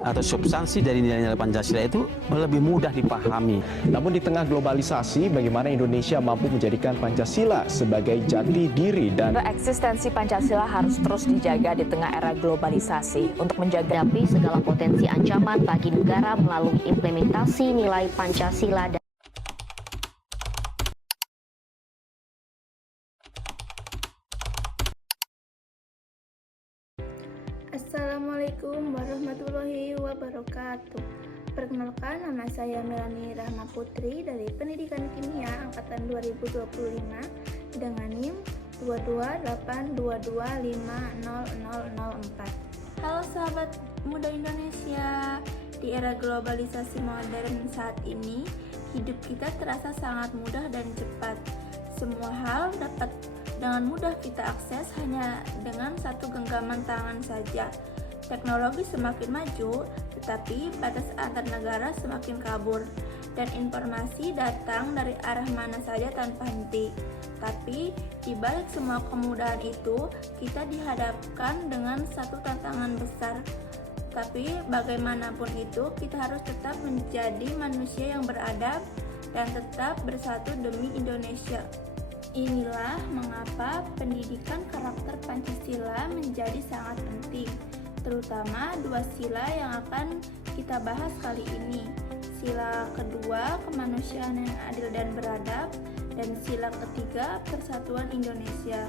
atau substansi dari nilai-nilai Pancasila itu lebih mudah dipahami. Namun di tengah globalisasi, bagaimana Indonesia mampu menjadikan Pancasila sebagai jati diri dan eksistensi Pancasila harus terus dijaga di tengah era globalisasi untuk menjaga segala potensi ancaman bagi negara melalui implementasi nilai Pancasila. Assalamualaikum warahmatullahi wabarakatuh. Perkenalkan, nama saya Melani Rahma Putri dari Pendidikan Kimia Angkatan 2025 dengan NIM 22822500004. Halo sahabat muda Indonesia, di era globalisasi modern saat ini, hidup kita terasa sangat mudah dan cepat. Semua hal dapat dengan mudah kita akses hanya dengan satu genggaman tangan saja. Teknologi semakin maju, tetapi batas antar negara semakin kabur, dan informasi datang dari arah mana saja tanpa henti. Tapi di balik semua kemudahan itu, kita dihadapkan dengan satu tantangan besar. Tapi bagaimanapun itu, kita harus tetap menjadi manusia yang beradab dan tetap bersatu demi Indonesia. Inilah mengapa pendidikan karakter Pancasila menjadi sangat penting, terutama dua sila yang akan kita bahas kali ini. Sila kedua, kemanusiaan yang adil dan beradab, dan sila ketiga, persatuan Indonesia.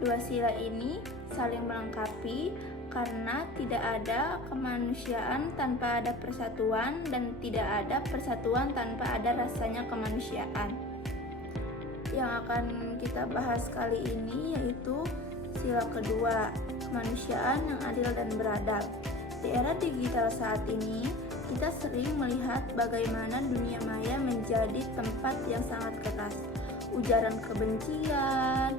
Dua sila ini saling melengkapi karena tidak ada kemanusiaan tanpa ada persatuan, dan tidak ada persatuan tanpa ada rasanya kemanusiaan. Yang akan kita bahas kali ini yaitu sila kedua, kemanusiaan yang adil dan beradab. Di era digital saat ini, kita sering melihat bagaimana dunia maya menjadi tempat yang sangat keras. Ujaran kebencian,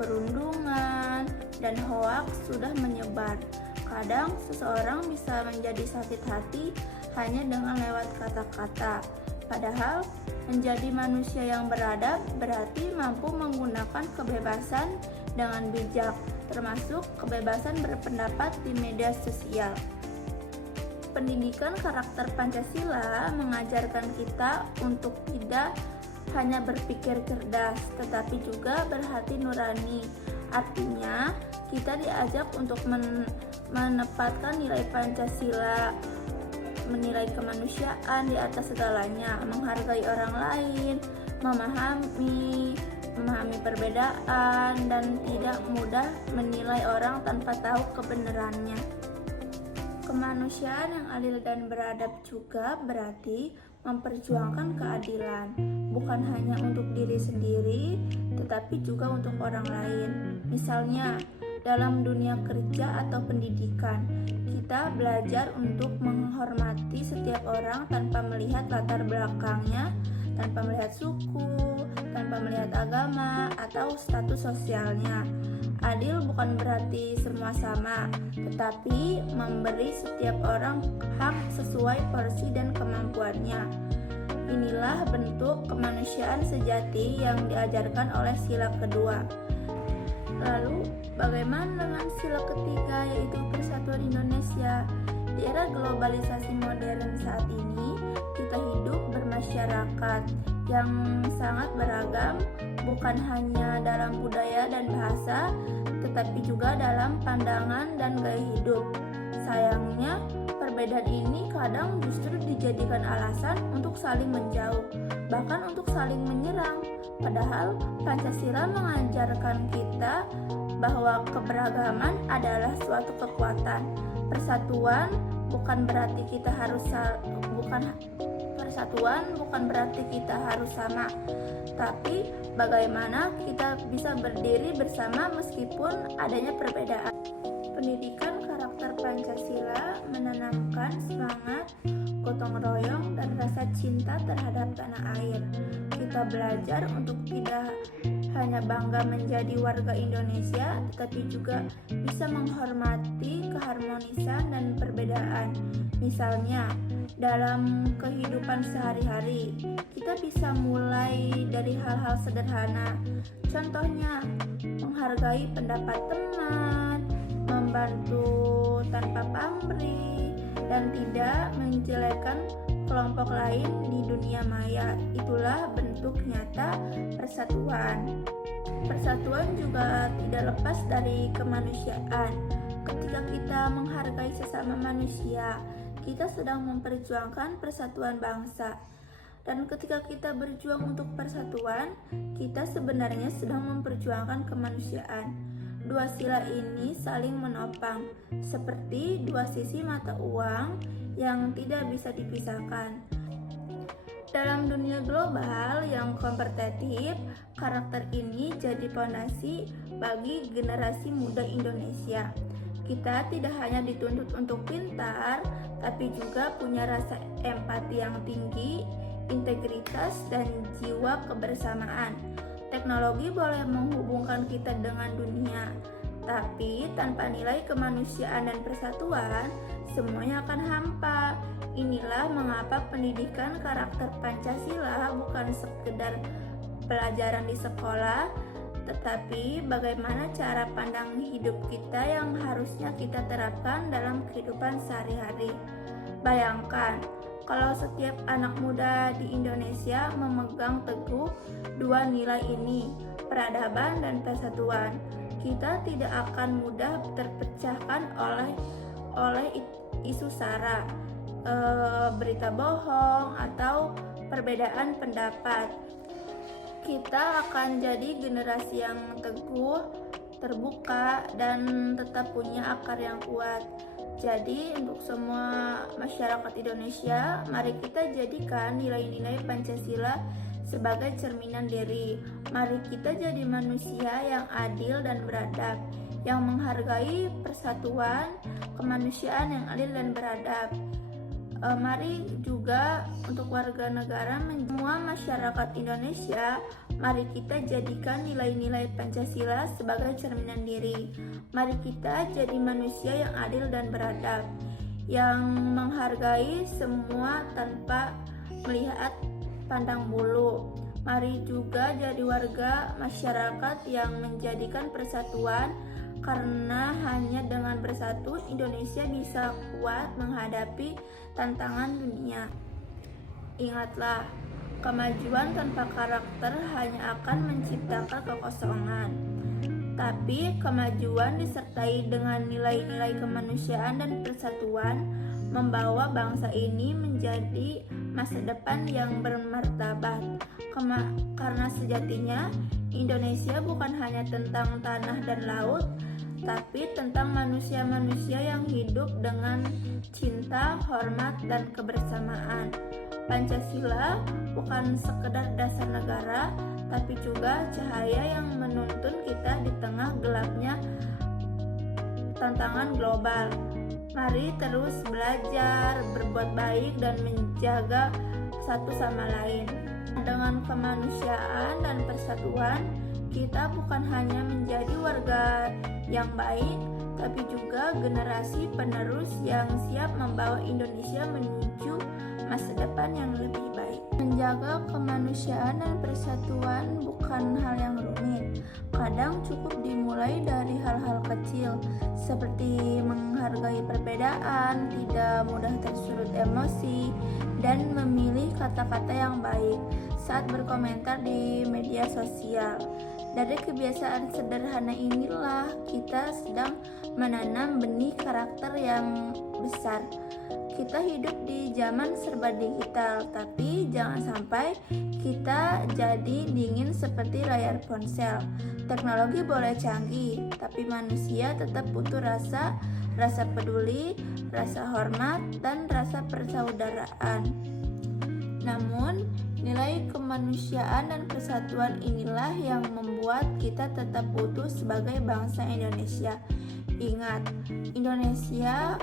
perundungan, dan hoaks sudah menyebar. Kadang seseorang bisa menjadi sakit hati hanya dengan lewat kata-kata. Padahal menjadi manusia yang beradab berarti mampu menggunakan kebebasan dengan bijak, termasuk kebebasan berpendapat di media sosial. Pendidikan karakter Pancasila mengajarkan kita untuk tidak hanya berpikir cerdas, tetapi juga berhati nurani. Artinya, kita diajak untuk menempatkan nilai Pancasila, menilai kemanusiaan di atas segalanya, menghargai orang lain, memahami perbedaan, dan tidak mudah menilai orang tanpa tahu kebenarannya. Kemanusiaan yang adil dan beradab juga berarti memperjuangkan keadilan, bukan hanya untuk diri sendiri, tetapi juga untuk orang lain. Misalnya, dalam dunia kerja atau pendidikan, kita belajar untuk menghormati setiap orang tanpa melihat latar belakangnya, tanpa melihat suku, tanpa melihat agama atau status sosialnya. Adil bukan berarti semua sama, tetapi memberi setiap orang hak sesuai porsi dan kemampuannya. Inilah bentuk kemanusiaan sejati yang diajarkan oleh sila kedua. Lalu, bagaimana dengan sila ketiga, yaitu persatuan Indonesia? Di era globalisasi modern saat ini, kita hidup bermasyarakat yang sangat beragam, bukan hanya dalam budaya dan bahasa, tetapi juga dalam pandangan dan gaya hidup. Sayangnya, perbedaan ini kadang justru dijadikan alasan untuk saling menjauh, bahkan untuk saling menyerang. Padahal Pancasila mengajarkan kita bahwa keberagaman adalah suatu kekuatan. Persatuan bukan berarti kita harus sama, tapi bagaimana kita bisa berdiri bersama meskipun adanya perbedaan. Pendidikan karakter Pancasila menanamkan semangat gotong royong dan rasa cinta terhadap tanah air. Kita belajar untuk tidak hanya bangga menjadi warga Indonesia, tetapi juga bisa menghormati keharmonisan dan perbedaan. Misalnya, dalam kehidupan sehari-hari, kita bisa mulai dari hal-hal sederhana. Contohnya, menghargai pendapat teman, membantu tanpa pamrih, dan tidak menjelekkan kelompok lain di dunia maya. Itulah bentuk nyata persatuan. Persatuan juga tidak lepas dari kemanusiaan. Ketika kita menghargai sesama manusia, kita sedang memperjuangkan persatuan bangsa. Dan ketika kita berjuang untuk persatuan, kita sebenarnya sedang memperjuangkan kemanusiaan. Dua sila ini saling menopang, seperti dua sisi mata uang yang tidak bisa dipisahkan. Dalam dunia global yang kompetitif, karakter ini jadi fondasi bagi generasi muda Indonesia. Kita tidak hanya dituntut untuk pintar, tapi juga punya rasa empati yang tinggi, integritas, dan jiwa kebersamaan. Teknologi boleh menghubungkan kita dengan dunia, tapi tanpa nilai kemanusiaan dan persatuan, semuanya akan hampa. Inilah mengapa pendidikan karakter Pancasila bukan sekedar pelajaran di sekolah, tetapi bagaimana cara pandang hidup kita yang harusnya kita terapkan dalam kehidupan sehari-hari. Bayangkan, kalau setiap anak muda di Indonesia memegang teguh dua nilai ini, peradaban dan persatuan, kita tidak akan mudah terpecahkan oleh isu sara, berita bohong, atau perbedaan pendapat. Kita akan jadi generasi yang teguh, terbuka, dan tetap punya akar yang kuat. Jadi untuk semua masyarakat Indonesia, mari kita jadikan nilai-nilai Pancasila sebagai cerminan diri. Mari kita jadi manusia yang adil dan beradab, yang menghargai persatuan, kemanusiaan yang adil dan beradab. Mari juga untuk warga negara, semua masyarakat Indonesia, mari kita jadikan nilai-nilai Pancasila sebagai cerminan diri. Mari kita jadi manusia yang adil dan beradab, yang menghargai semua tanpa melihat pandang bulu. Mari juga jadi warga masyarakat yang menjadikan persatuan, karena hanya dengan bersatu Indonesia bisa kuat menghadapi tantangan dunia. Ingatlah, kemajuan tanpa karakter hanya akan menciptakan kekosongan. Tapi kemajuan disertai dengan nilai-nilai kemanusiaan dan persatuan membawa bangsa ini menjadi masa depan yang bermartabat. Karena sejatinya Indonesia bukan hanya tentang tanah dan laut, tapi tentang manusia-manusia yang hidup dengan cinta, hormat, dan kebersamaan. Pancasila bukan sekedar dasar negara, tapi juga cahaya yang menuntun kita di tengah gelapnya tantangan global. Mari terus belajar, berbuat baik, dan menjaga satu sama lain. Dengan kemanusiaan dan persatuan, kita bukan hanya menjadi warga yang baik, tapi juga generasi penerus yang siap membawa Indonesia menuju masa depan yang lebih baik. Menjaga kemanusiaan dan persatuan bukan hal yang rumit. Kadang cukup dimulai dari hal-hal kecil, seperti menghargai perbedaan, tidak mudah tersulut emosi, dan memilih kata-kata yang baik saat berkomentar di media sosial. Dari kebiasaan sederhana inilah kita sedang menanam benih karakter yang besar. Kita hidup di zaman serba digital, tapi jangan sampai kita jadi dingin seperti layar ponsel. Teknologi boleh canggih, tapi manusia tetap butuh rasa peduli, rasa hormat, dan rasa persaudaraan. Namun, nilai kemanusiaan dan persatuan inilah yang membuat kita tetap utuh sebagai bangsa Indonesia. Ingat, Indonesia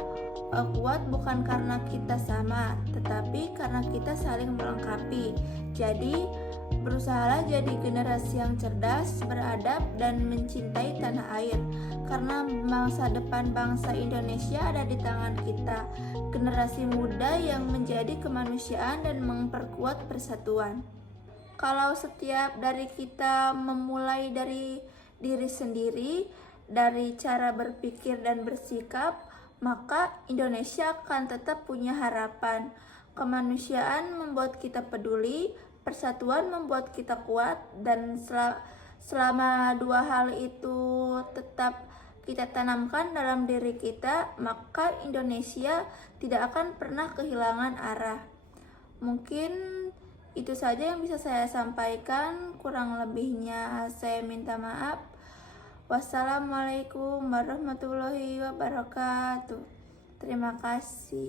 kuat bukan karena kita sama, tetapi karena kita saling melengkapi. Jadi, berusahalah jadi generasi yang cerdas, beradab, dan mencintai tanah air. Karena masa depan bangsa Indonesia ada di tangan kita, generasi muda yang menjadi kemanusiaan dan memperkuat persatuan. Kalau setiap dari kita memulai dari diri sendiri, dari cara berpikir dan bersikap, maka Indonesia akan tetap punya harapan. Kemanusiaan membuat kita peduli, persatuan membuat kita kuat, dan selama dua hal itu tetap kita tanamkan dalam diri kita, maka Indonesia tidak akan pernah kehilangan arah. Mungkin itu saja yang bisa saya sampaikan, kurang lebihnya saya minta maaf. Wassalamualaikum warahmatullahi wabarakatuh. Terima kasih.